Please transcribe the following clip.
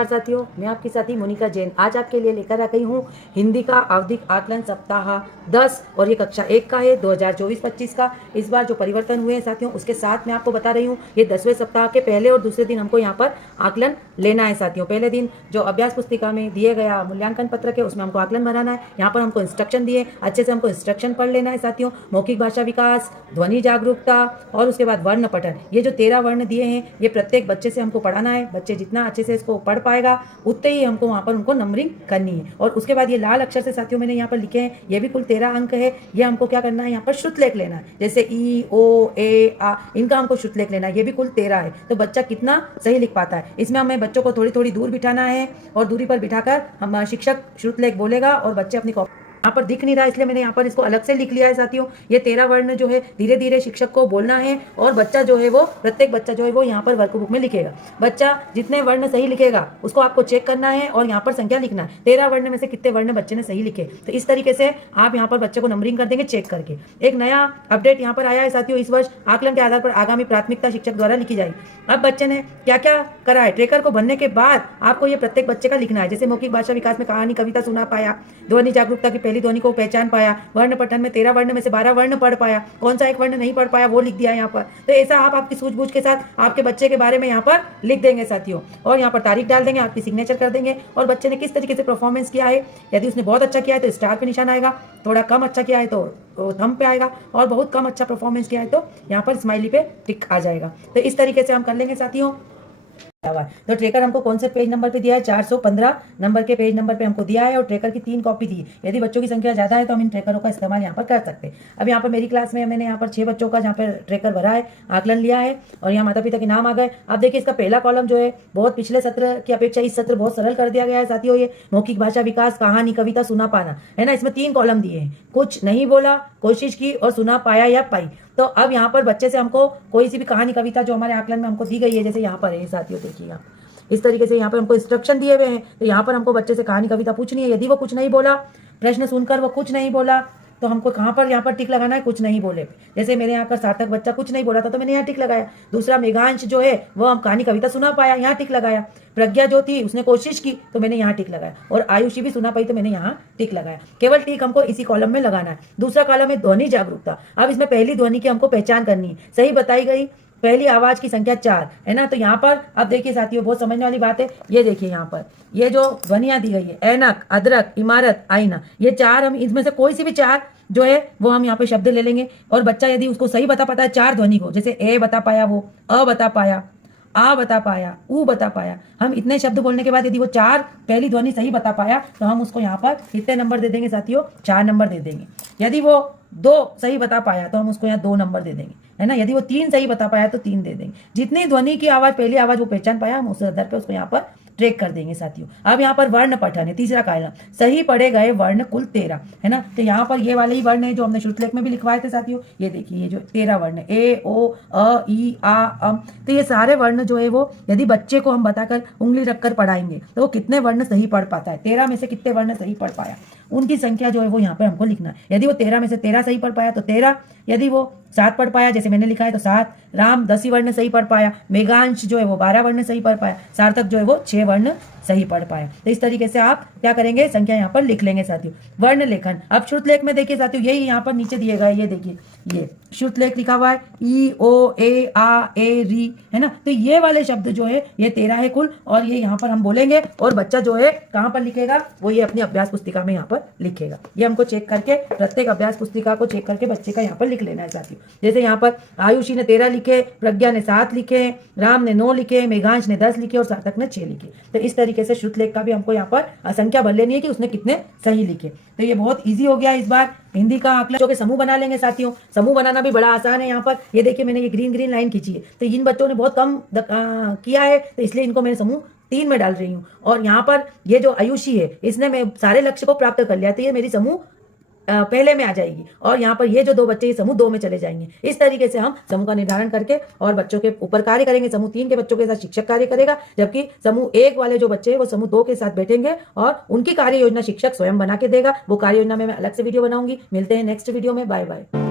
नमस्कार साथियों, मैं आपकी साथी मोनिका जैन आज आपके लिए लेकर आ गई हूँ हिंदी का आवधिक आकलन सप्ताह 10 और ये कक्षा 1 का है 2024-25 का। इस बार जो परिवर्तन हुए हैं साथियों, उसके साथ मैं आपको बता रही हूँ ये 10वें सप्ताह के पहले और दूसरे दिन हमको यहाँ पर आकलन लेना है साथियों। पहले दिन जो अभ्यास पुस्तिका में दिए गया मूल्यांकन पत्रक है उसमें हमको आकलन बनाना है। यहाँ पर हमको इंस्ट्रक्शन दिए, अच्छे से हमको इंस्ट्रक्शन पढ़ लेना है साथियों। मौखिक भाषा विकास, ध्वनि जागरूकता और उसके बाद वर्ण पठन, ये जो 13 वर्ण दिए हैं ये प्रत्येक बच्चे से हमको पढ़ाना है। बच्चे जितना अच्छे से इसको पढ़ पाएगा उतने ही हमको वहाँ पर उनको नंबरिंग करनी है। और उसके बाद ये लाल अक्षर से साथियों मैंने यहाँ पर लिखे हैं, ये भी कुल 13 अंक है। ये हमको क्या करना है, यहाँ पर श्रुतलेख लेना है, जैसे ई ओ ए आ, इनका हमको श्रुतलेख लेना है। ये भी कुल 13 है, तो बच्चा कितना सही लिख पाता है। इसमें हमें बच्चों को थोड़ी थोड़ी दूर बिठाना है और दूरी पर बिठाकर हम शिक्षक श्रुतलेख बोलेगा और बच्चे अपनी कॉपी, यहाँ पर दिख नहीं रहा इसलिए मैंने यहाँ पर इसको अलग से लिख लिया है साथियों। ये 13 वर्ण जो है धीरे धीरे शिक्षक को बोलना है और बच्चा जो है वो, प्रत्येक बच्चा जो है वो यहाँ पर वर्कबुक में लिखेगा। बच्चा जितने वर्ण सही लिखेगा उसको आपको चेक करना है और यहाँ पर संख्या लिखना है। 13 वर्ण में से कितने वर्ण बच्चे ने सही लिखे, तो इस तरीके से आप यहाँ पर बच्चे को नंबरिंग कर देंगे चेक करके। एक नया अपडेट यहाँ पर आया है साथियों, इस वर्ष आकलन के आधार पर आगामी प्राथमिकता शिक्षक द्वारा लिखी जाएगी। अब बच्चे ने क्या क्या करा है, ट्रेकर को भरने के बाद आपको ये प्रत्येक बच्चे का लिखना है। जैसे मौखिक भाषा विकास में कहानी कविता सुना पाया, ध्वनि जागरूकता की पहली ध्वनि को पहचान पाया, वर्ण पठन में 13 वर्ण में से 12 वर्ण पढ़ पाया, कौन सा एक वर्ण नहीं पढ़ पाया वो लिख दिया यहाँ पर। तो ऐसा आप आपकी सूझबूझ के साथ आपके बच्चे के बारे में यहाँ पर लिख देंगे साथियों और यहाँ पर तारीख डाल देंगे, आपकी सिग्नेचर कर देंगे और बच्चे ने किस तरीके से परफॉर्मेंस किया है। यदि उसने बहुत अच्छा किया है तो स्टार पे निशान आएगा, थोड़ा कम अच्छा किया है तो थंब पे आएगा और बहुत कम अच्छा परफॉर्मेंस किया है तो यहाँ पर स्माइली पे टिक आ जाएगा। तो इस तरीके से हम कर लेंगे साथियों। तो ट्रेकर हमको कौन से पेज नंबर पे दिया है, 415 नंबर के पेज नंबर पे हमको दिया है और ट्रेकर की 3 कॉपी दी है। यदि बच्चों की संख्या ज़्यादा है तो हम इन ट्रेकरों का इस्तेमाल यहाँ पर कर सकते हैं। अब यहाँ पर मेरी क्लास में मैंने यहाँ पर 6 बच्चों का जहाँ पर ट्रेकर भरा है, आकलन लिया है और यहाँ माता पिता के नाम आ गए। अब देखिए इसका पहला कॉलम जो है बहुत पिछले सत्र की अपेक्षा इस सत्र बहुत सरल कर दिया गया है साथियों। ये मौखिक भाषा विकास, कहानी कविता सुना पाना है ना, इसमें 3 कॉलम दिए हैं, कुछ नहीं बोला, कोशिश की और सुना पाया या पाई। तो अब यहाँ पर बच्चे से हमको कोई सी भी कहानी कविता जो हमारे आकलन में हमको दी गई है, जैसे यहाँ पर है साथियों, देखिए आप इस तरीके से यहाँ पर हमको इंस्ट्रक्शन दिए हुए हैं। तो यहाँ पर हमको बच्चे से कहानी कविता पूछनी है। यदि वो कुछ नहीं बोला, प्रश्न सुनकर वो कुछ नहीं बोला, तो हमको कहाँ पर यहाँ पर टिक लगाना है, कुछ नहीं बोले। जैसे मेरे यहाँ पर सार्थक बच्चा कुछ नहीं बोला था तो मैंने यहाँ टिक लगाया। दूसरा मेघांश जो है वो हम कहानी कविता सुना पाया, यहाँ टिक लगाया। प्रज्ञा जो थी उसने कोशिश की तो मैंने यहाँ टिक लगाया और आयुषी भी सुना पाई तो मैंने यहाँ टिक लगाया। केवल टिक हमको इसी कॉलम में लगाना है। दूसरा कॉलम है ध्वनि जागरूकता। अब इसमें पहली ध्वनि की हमको पहचान करनी है, सही बताई गई पहली आवाज की संख्या 4 है ना। तो यहाँ पर अब देखिए साथियों बहुत समझने वाली बात है। ये देखिए यहाँ पर ये जो ध्वनियां दी गई है, ऐनक, अदरक, इमारत, आईना, ये 4 हम इसमें से कोई सी भी 4 जो है वो हम यहाँ पे शब्द ले लेंगे और बच्चा यदि उसको सही बता पाता है 4 ध्वनि को, जैसे ए बता पाया, वो अ बता पाया, आ बता पाया, ऊ बता पाया, हम इतने शब्द बोलने के बाद यदि वो 4 पहली ध्वनि सही बता पाया तो हम उसको यहाँ पर कितने नंबर दे देंगे साथियों, 4 नंबर दे देंगे। यदि वो 2 सही बता पाया तो हम उसको यहाँ 2 नंबर दे देंगे, है ना। यदि वो 3 सही बता पाया तो 3 दे देंगे। जितनी ध्वनि की आवाज, पहली आवाज वो पहचान पाया हम उस आधार पर उसको यहाँ पर ट्रेक कर देंगे साथियों। अब यहाँ पर वर्ण पठन है, तीसरा कॉलम, सही पढ़े गए वर्ण कुल 13 है ना। तो यहाँ पर ये वाले ही वर्ण है जो हमने श्रुतलेख में भी लिखवाए थे साथियों। ये देखिए ये जो 13 वर्ण ए ओ अ ई आ अम, तो ये सारे वर्ण जो है वो यदि बच्चे को हम बताकर उंगली रखकर पढ़ाएंगे तो वो कितने वर्ण सही पढ़ पाता है, 13 में से कितने वर्ण सही पढ़ पाया, उनकी संख्या जो है वो यहाँ पर हमको लिखना है। यदि वो 13 में से 13 सही पढ़ पाया तो 13, यदि वो 7 पढ़ पाया जैसे मैंने लिखा है तो 7, राम 10 ही वर्ण सही पढ़ पाया, मेघांश जो है वो 12 वर्ण सही पढ़ पाया, सार्थक जो है वो 6 वर्ण सही पढ़ पाया। तो इस तरीके से आप क्या करेंगे, संख्या यहाँ पर लिख लेंगे साथियों। वर्ण लेखन, अब श्रुतलेख में देखिए साथियों यही यहाँ पर नीचे दिए गए, ये देखिए ये श्रुतलेख लिखा हुआ है, ई ओ ए आ ए री है ना। तो ये वाले शब्द जो है ये 13 है कुल और ये यहाँ पर हम बोलेंगे और बच्चा जो है कहाँ पर लिखेगा, वो ये अपनी अभ्यास पुस्तिका में यहाँ पर लिखेगा। ये हमको चेक करके प्रत्येक अभ्यास पुस्तिका को चेक करके बच्चे का यहाँ पर लिख लेना है साथियों। जैसे यहाँ पर आयुषी ने 13 लिखे, प्रज्ञा ने 7 लिखे, राम ने 9 लिखे, मेघांश ने 10 लिखे और सार्थक ने 6 लिखे। तो इस तरीके से श्रुतलेख का भी हमको यहाँ पर संख्या भर लेनी है कि उसने कितने सही लिखे। तो ये बहुत ईजी हो गया इस बार हिंदी का आकलन। के समूह बना लेंगे साथियों, समूह बनाना भी बड़ा आसान है। यहाँ पर ये देखिए मैंने ये ग्रीन लाइन खींची है, तो इन बच्चों ने बहुत कम किया है तो इसलिए इनको मैंने समूह 3 में डाल रही हूँ। और यहाँ पर ये जो आयुषी है इसने मैं सारे लक्ष्य को प्राप्त कर लिया तो ये मेरी समूह पहले में आ जाएगी और यहाँ पर ये जो 2 बच्चे ये समूह 2 में चले जाएंगे। इस तरीके से हम समूह का निर्धारण करके और बच्चों के ऊपर कार्य करेंगे। समूह 3 के बच्चों के साथ शिक्षक कार्य करेगा, जबकि समूह 1 वाले जो बच्चे हैं वो समूह 2 के साथ बैठेंगे और उनकी कार्य योजना शिक्षक स्वयं बना के देगा। वो कार्य योजना में मैं अलग से वीडियो बनाऊंगी। मिलते हैं नेक्स्ट वीडियो में, बाय बाय।